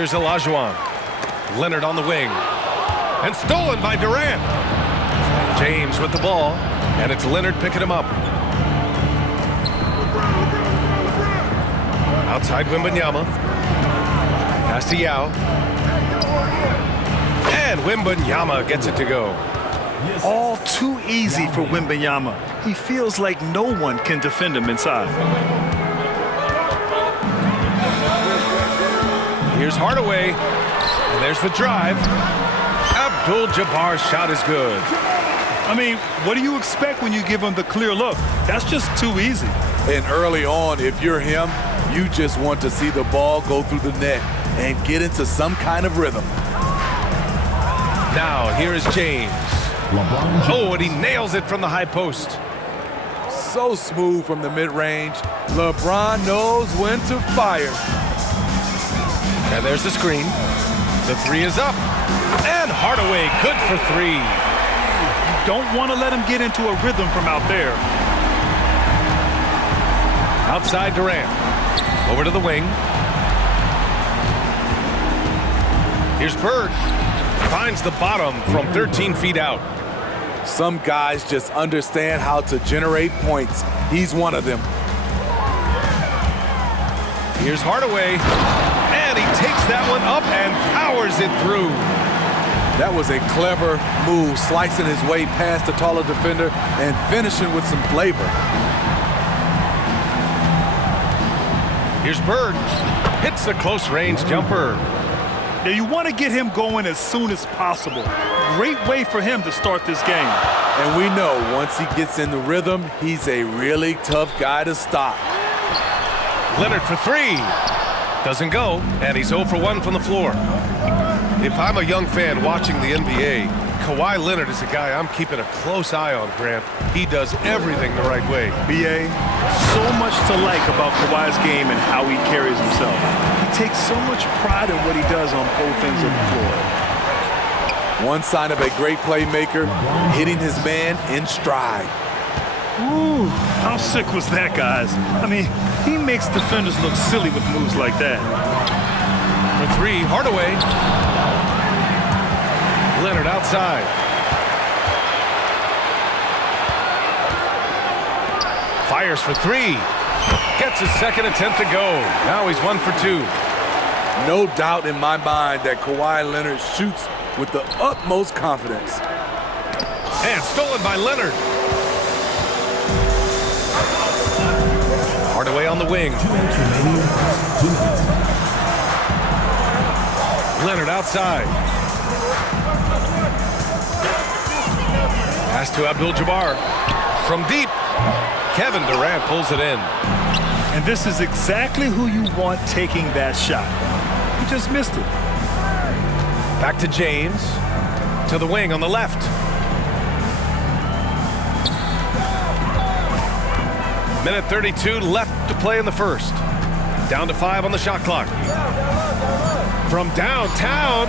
Here's Olajuwon. Leonard on the wing. And stolen by Durant. James with the ball. And it's Leonard picking him up. Outside Wembanyama. Pass to Yao. And Wembanyama gets it to go. All too easy for Wembanyama. He feels like no one can defend him inside. Here's Hardaway. And there's the drive. Abdul-Jabbar's shot is good. I mean, what do you expect when you give him the clear look? That's just too easy. And early on, if you're him, you just want to see the ball go through the net and get into some kind of rhythm. Now, here is James. Oh, and he nails it from the high post. So smooth from the mid-range. LeBron knows when to fire. And there's the screen. The three is up. And Hardaway, good for three. You don't want to let him get into a rhythm from out there. Outside Durant. Over to the wing. Here's Bird. Finds the bottom from 13 feet out. Some guys just understand how to generate points. He's one of them. Here's Hardaway. And he takes that one up and powers it through. That was a clever move, slicing his way past the taller defender and finishing with some flavor. Here's Bird. Hits the close-range jumper. Yeah, you want to get him going as soon as possible. Great way for him to start this game. And we know once he gets in the rhythm, he's a really tough guy to stop. Leonard for three. Doesn't go, and he's 0 for 1 from the floor. If I'm a young fan watching the NBA, Kawhi Leonard is a guy I'm keeping a close eye on, Grant. He does everything the right way. B.A., so much to like about Kawhi's game and how he carries himself. He takes so much pride in what he does on both ends of the floor. One sign of a great playmaker, hitting his man in stride. Ooh, how sick was that, guys? I mean, he makes defenders look silly with moves like that. For three, Hardaway. Leonard outside. Fires for three. Gets his second attempt to go. Now he's 1 for 2. No doubt in my mind that Kawhi Leonard shoots with the utmost confidence. And stolen by Leonard. Hardaway on the wing. Leonard outside. Pass to Abdul-Jabbar. From deep, Kevin Durant pulls it in. And this is exactly who you want taking that shot. He just missed it. Back to James. To the wing on the left. Minute 32 left to play in the first. Down to 5 on the shot clock. From downtown.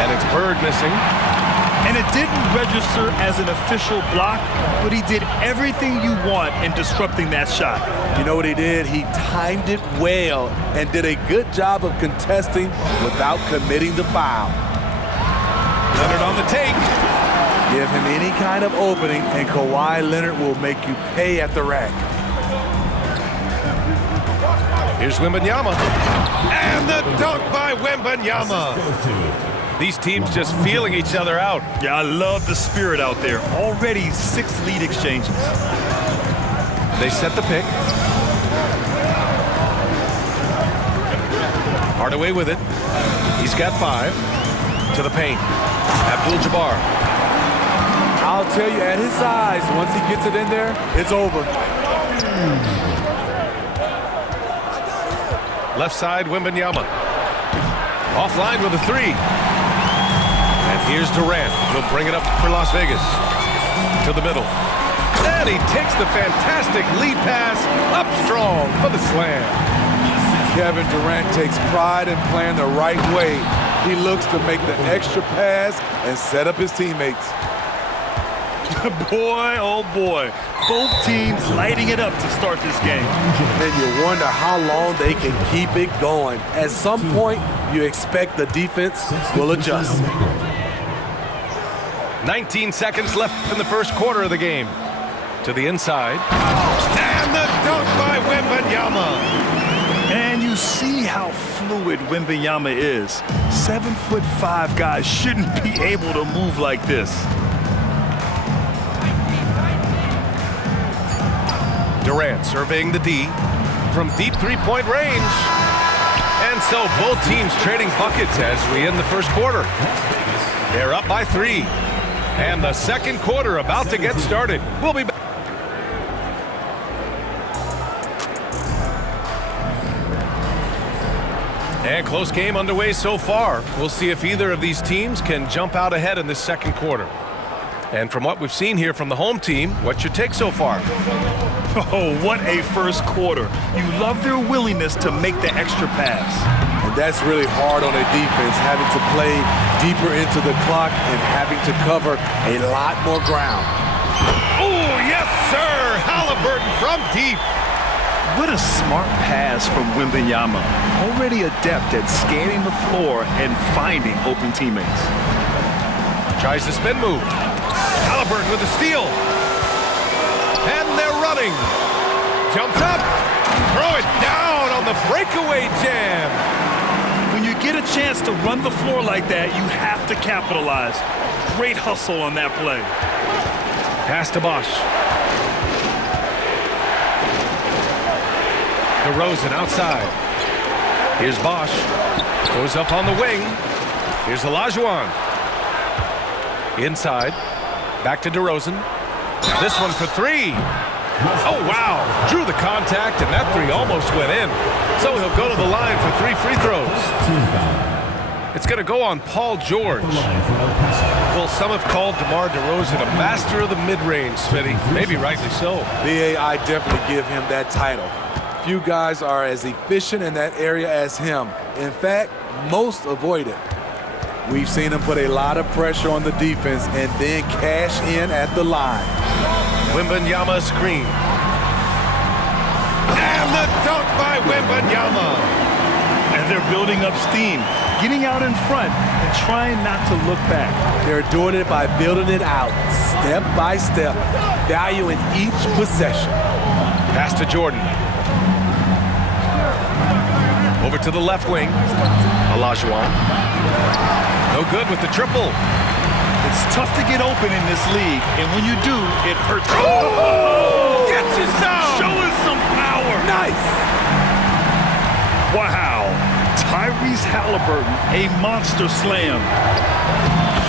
And it's Bird missing. And it didn't register as an official block, but he did everything you want in disrupting that shot. You know what he did? He timed it well and did a good job of contesting without committing the foul. Leonard on the take. Give him any kind of opening, and Kawhi Leonard will make you pay at the rack. Here's Wembanyama. And the dunk by Wembanyama. These teams just feeling each other out. Yeah, I love the spirit out there. Already 6 lead exchanges. They set the pick. Hardaway with it. He's got 5. To the paint. Abdul-Jabbar. I'll tell you, at his size, once he gets it in there, it's over. Left side, Wembanyama. Offline with a 3. And here's Durant. He'll bring it up for Las Vegas. To the middle. And he takes the fantastic lead pass up strong for the slam. Kevin Durant takes pride in playing the right way. He looks to make the extra pass and set up his teammates. Boy, oh boy. Both teams lighting it up to start this game. And you wonder how long they can keep it going. At some point, you expect the defense will adjust. 19 seconds left in the first quarter of the game. To the inside. And the dunk by Wembanyama. And you see how fluid Wembanyama is. 7'5" guys shouldn't be able to move like this. Durant surveying the D from deep three-point range. And so both teams trading buckets as we end the first quarter. They're up by 3. And the second quarter about to get started. We'll be back. And close game underway so far. We'll see if either of these teams can jump out ahead in this second quarter. And from what we've seen here from the home team, what's your take so far? Oh, what a first quarter. You love their willingness to make the extra pass. And that's really hard on a defense, having to play deeper into the clock and having to cover a lot more ground. Oh, yes, sir! Halliburton from deep. What a smart pass from Wembanyama. Already adept at scanning the floor and finding open teammates. Tries the spin move. Halliburton with the steal. And they're running. Jumps up. Throw it down on the breakaway jam. When you get a chance to run the floor like that, you have to capitalize. Great hustle on that play. Pass to Bosch. DeRozan outside. Here's Bosch. Goes up on the wing. Here's Olajuwon. Inside. Back to DeRozan. This one for 3. Oh, wow. Drew the contact, and that 3 almost went in. So he'll go to the line for 3 free throws. It's going to go on Paul George. Well, some have called DeMar DeRozan a master of the mid-range, Smitty. Maybe rightly so. I definitely give him that title. Few guys are as efficient in that area as him. In fact, most avoid it. We've seen him put a lot of pressure on the defense and then cash in at the line. Wembanyama screen. And the dunk by Wembanyama. And they're building up steam, getting out in front and trying not to look back. They're doing it by building it out, step by step, valuing each possession. Pass to Jordan. Over to the left wing. Olajuwon. No good with the triple. It's tough to get open in this league, and when you do, it hurts. Oh! Get you some! Show us some power! Nice! Wow. Tyrese Halliburton, a monster slam.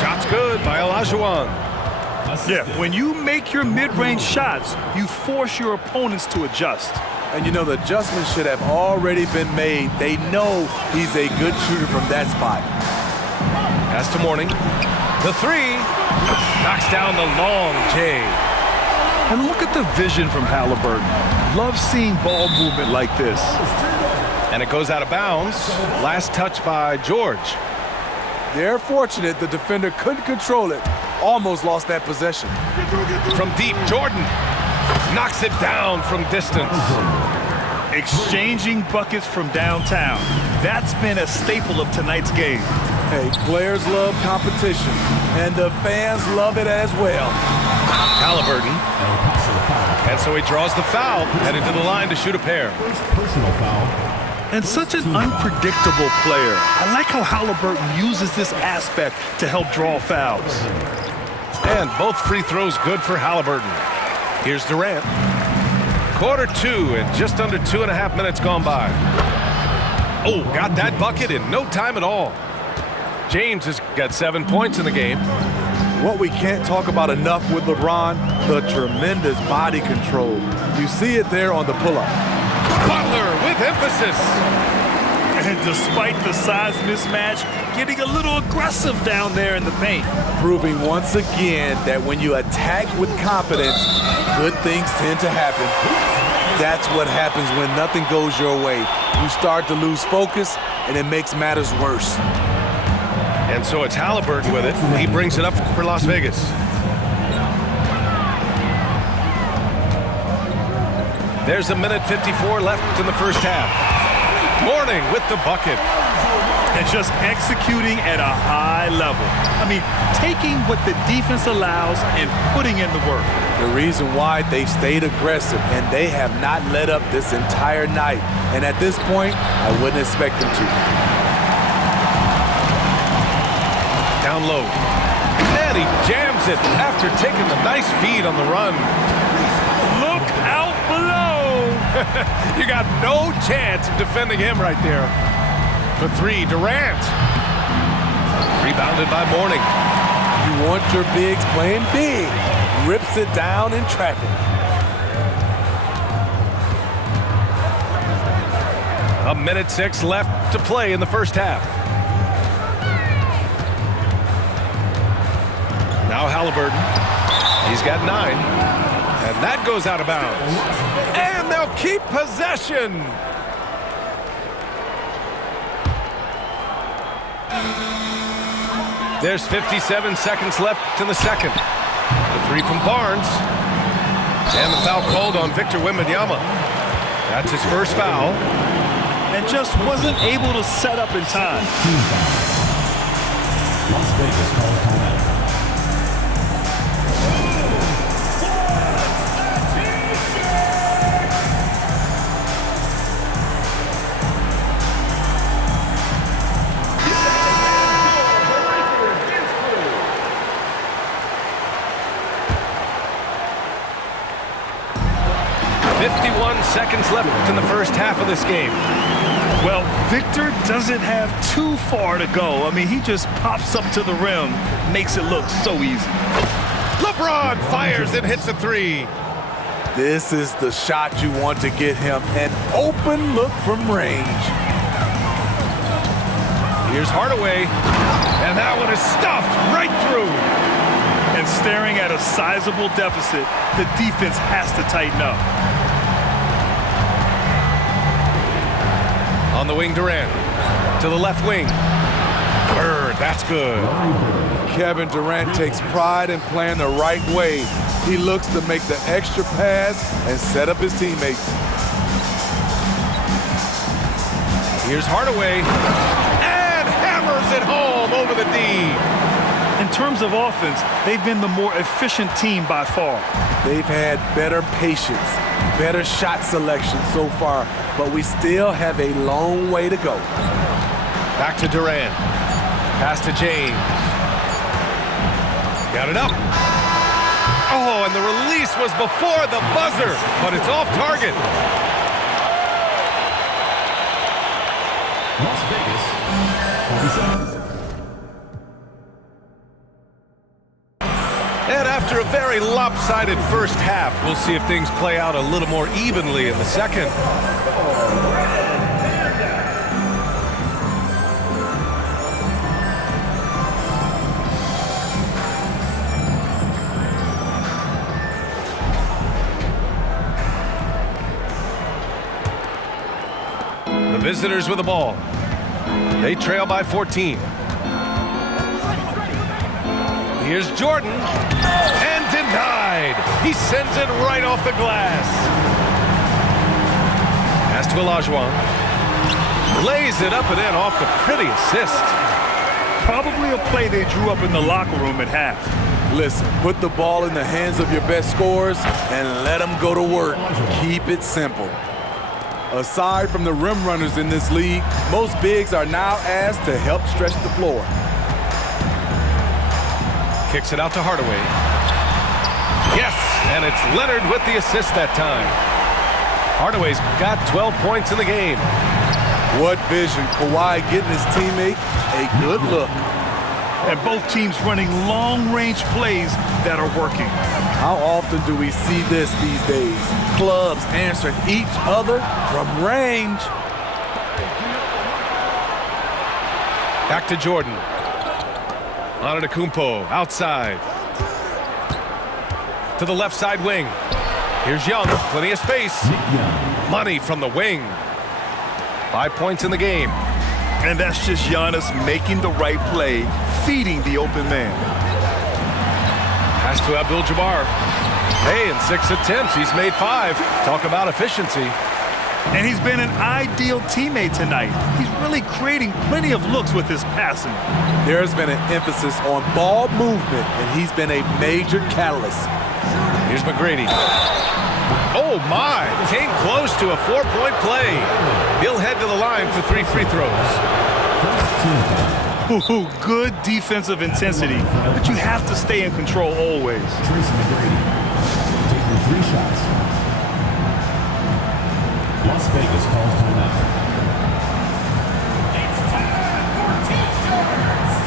Shot's good by Olajuwon. Yeah, when you make your mid-range shots, you force your opponents to adjust. And you know, the adjustments should have already been made. They know he's a good shooter from that spot. Pass to Mourning. The 3 knocks down the long J. And look at the vision from Halliburton. Love seeing ball movement like this. And it goes out of bounds. Last touch by George. They're fortunate the defender couldn't control it. Almost lost that possession. From deep, Jordan knocks it down from distance. Exchanging buckets from downtown. That's been a staple of tonight's game. Hey, players love competition, and the fans love it as well. Halliburton. And so he draws the foul, headed to the line to shoot a pair. Personal foul. And such an unpredictable player. I like how Halliburton uses this aspect to help draw fouls. And both free throws good for Halliburton. Here's Durant. Quarter 2 and just under 2.5 minutes gone by. Oh, got that bucket in no time at all. James has got 7 points in the game. What we can't talk about enough with LeBron, the tremendous body control. You see it there on the pull-up. Butler with emphasis. And despite the size mismatch, getting a little aggressive down there in the paint. Proving once again that when you attack with confidence, good things tend to happen. That's what happens when nothing goes your way. You start to lose focus, and it makes matters worse. And so it's Halliburton with it. He brings it up for Las Vegas. There's 1:54 left in the first half. Mourning with the bucket. and just executing at a high level. I mean, taking what the defense allows and putting in the work. The reason why they've stayed aggressive and they have not let up this entire night. And at this point, I wouldn't expect them to. Down low. And he jams it after taking the nice feed on the run. Look out below. You got no chance of defending him right there. For three, Durant. Rebounded by Mourning. You want your bigs playing big. Rips it down in traffic. A minute 6 left to play in the first half. Now Halliburton. He's got 9. And that goes out of bounds. And they'll keep possession. There's 57 seconds left in the second. The three from Barnes. And the foul called on Victor Wembanyama. That's his first foul. And just wasn't able to set up in time. Las Vegas calls timeout. 51 seconds left in the first half of this game. Well, Victor doesn't have too far to go. I mean, he just pops up to the rim, makes it look so easy. LeBron fires and hits a three. This is the shot you want to get him, an open look from range. Here's Hardaway, and that one is stuffed right through. And staring at a sizable deficit, the defense has to tighten up. On the wing, Durant. To the left wing. Bird, that's good. Kevin Durant takes pride in playing the right way. He looks to make the extra pass and set up his teammates. Here's Hardaway. And hammers it home over the D. In terms of offense, they've been the more efficient team by far. They've had better patience, better shot selection so far, but we still have a long way to go. Back to Durant. Pass to James. Got it up. Oh, and the release was before the buzzer, but it's off target. Las Vegas, 40 seconds. And after a very lopsided first half, we'll see if things play out a little more evenly in the second. The visitors with the ball. They trail by 14. Here's Jordan, and denied. He sends it right off the glass. Pass to Olajuwon. Lays it up and in off the pretty assist. Probably a play they drew up in the locker room at half. Listen, put the ball in the hands of your best scorers and let them go to work. Keep it simple. Aside from the rim runners in this league, most bigs are now asked to help stretch the floor. Kicks it out to Hardaway. Yes, and it's Leonard with the assist that time. Hardaway's got 12 points in the game. What vision. Kawhi getting his teammate a good look. And both teams running long-range plays that are working. How often do we see this these days? Clubs answering each other from range. Back to Jordan. Antetokounmpo outside. To the left side wing. Here's Young. Plenty of space. Money from the wing. 5 points in the game. And that's just Giannis making the right play, feeding the open man. Pass to Abdul-Jabbar. Hey, in 6 attempts, he's made 5. Talk about efficiency. And he's been an ideal teammate tonight. He's really creating plenty of looks with his passing. There's been an emphasis on ball movement, and he's been a major catalyst. Here's McGrady. Oh, my. Came close to a 4-point play. He'll head to the line for 3 free throws. Ooh, good defensive intensity, but you have to stay in control always. Tracy McGrady taking 3 shots. Las Vegas calls timeout. It's time for T-shirts.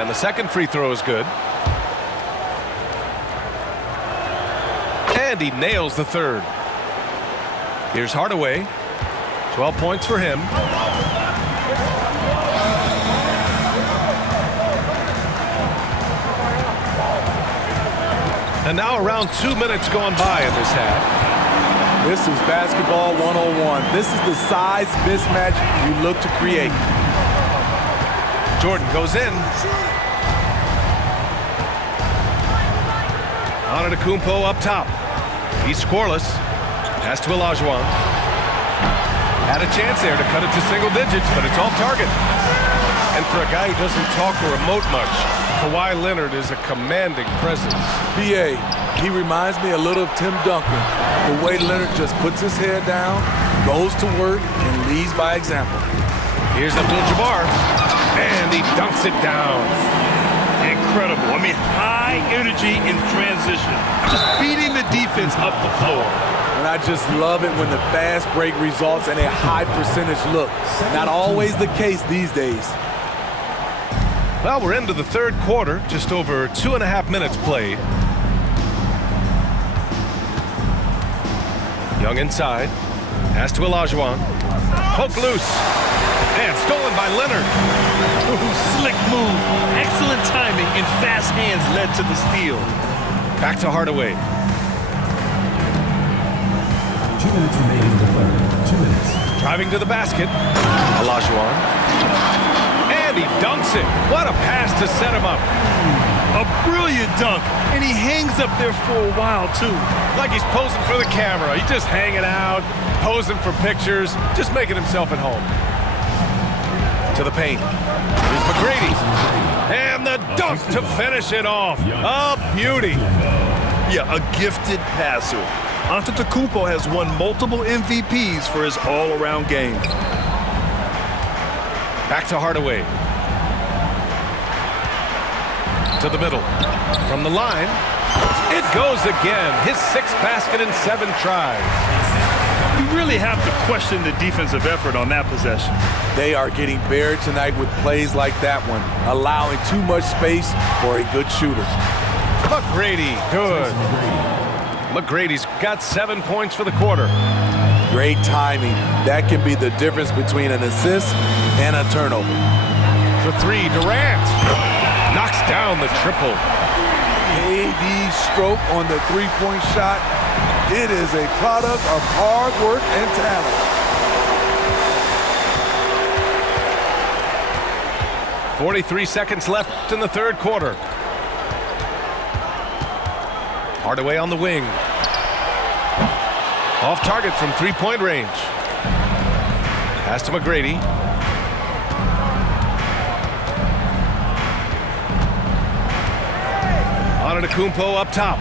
The second free throw is good. And he nails the third. Here's Hardaway. 12 points for him. And now around 2 minutes gone by in this half. This is basketball 101. This is the size mismatch you look to create. Jordan goes in. Antetokounmpo up top. He's scoreless. Pass to Olajuwon. Had a chance there to cut it to single digits, but it's off target. And for a guy who doesn't talk or emote much, Kawhi Leonard is a commanding presence. B.A., he reminds me a little of Tim Duncan. The way Leonard just puts his head down, goes to work, and leads by example. Here's Abdul-Jabbar, and he dunks it down. Incredible. I mean, high energy in transition. Just beating the defense up the floor. And I just love it when the fast break results in a high percentage look. Not always the case these days. Well, we're into the third quarter. Just over 2.5 minutes played. Young inside. Pass to Olajuwon. Poke loose. And stolen by Leonard. Ooh, slick move. Excellent timing and fast hands led to the steal. Back to Hardaway. 2 minutes remaining in the third. 2 minutes. Driving to the basket. Olajuwon. And he dunks it. What a pass to set him up. A brilliant dunk. And he hangs up there for a while, too. Like he's posing for the camera. He's just hanging out, posing for pictures, just making himself at home. To the paint. Here's McGrady. And the dunk to finish it off. A beauty. Yeah, a gifted passer. Antetokounmpo has won multiple MVPs for his all-around game. Back to Hardaway. To the middle. From the line. It goes again. His 6th basket in 7 tries. You really have to question the defensive effort on that possession. They are getting buried tonight with plays like that one, allowing too much space for a good shooter. McGrady, good. McGrady's got 7 points for the quarter. Great timing. That can be the difference between an assist and a turnover. For 3, Durant knocks down the triple. KD's stroke on the three-point shot. It is a product of hard work and talent. .43 seconds left in the third quarter. Hardaway on the wing. Off target from 3-point range. Pass to McGrady. Antetokounmpo up top.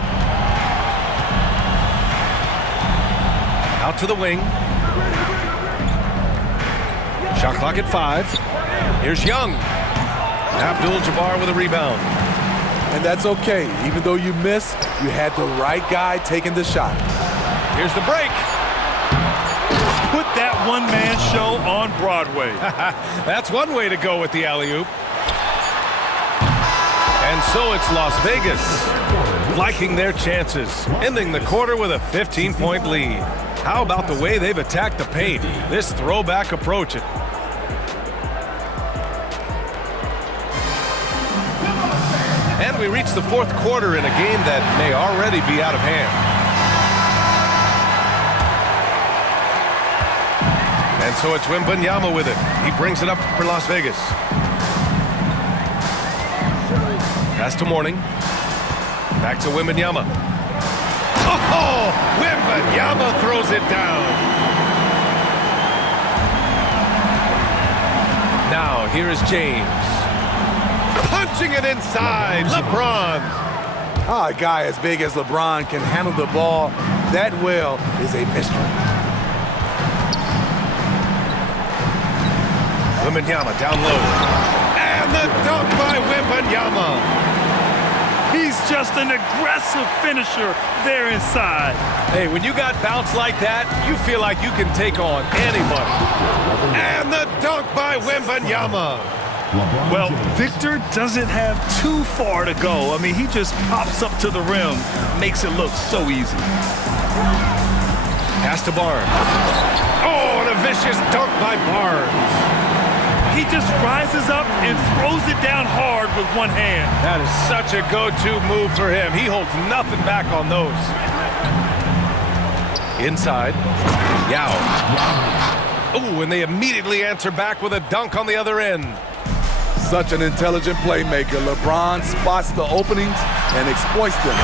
Out to the wing. Shot clock at 5. Here's Young. Abdul-Jabbar with a rebound. And that's okay. Even though you missed, you had the right guy taking the shot. Here's the break. Put that one-man show on Broadway. That's one way to go with the alley-oop. And so it's Las Vegas liking their chances, ending the quarter with a 15-point lead. How about the way they've attacked the paint? This throwback approach. And we reach the fourth quarter in a game that may already be out of hand. And so it's Wembanyama with it. He brings it up for Las Vegas. Pass to Mourning. Back to Wembanyama. Oh, Wembanyama throws it down. Now here is James. Punching it inside. LeBron. A guy as big as LeBron can handle the ball that well is a mystery. Wembanyama down low. And the dunk by Wembanyama. He's just an aggressive finisher there inside. Hey, when you got bounce like that, you feel like you can take on anybody. And the dunk by Wembanyama. Well, Victor doesn't have too far to go. I mean, he just pops up to the rim, makes it look so easy. Pass to Barnes. Oh, and a vicious dunk by Barnes. He just rises up and throws it down hard with one hand. That is such a go-to move for him. He holds nothing back on those. Inside. Yao. Oh, and they immediately answer back with a dunk on the other end. Such an intelligent playmaker. LeBron spots the openings and exploits them.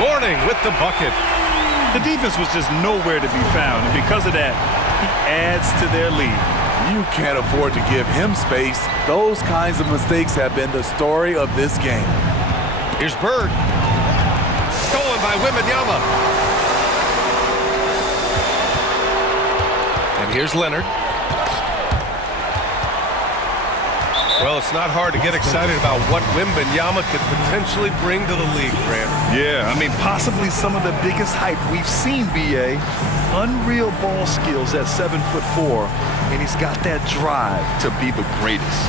Mourning with the bucket. The defense was just nowhere to be found, and because of that, he adds to their lead. You can't afford to give him space. Those kinds of mistakes have been the story of this game. Here's Bird. Stolen by Wembanyama. And here's Leonard. Well, it's not hard to get excited about what Wembanyama could potentially bring to the league, Grant. Yeah, I mean, possibly some of the biggest hype we've seen, B.A. Unreal ball skills at 7'4", and he's got that drive to be the greatest.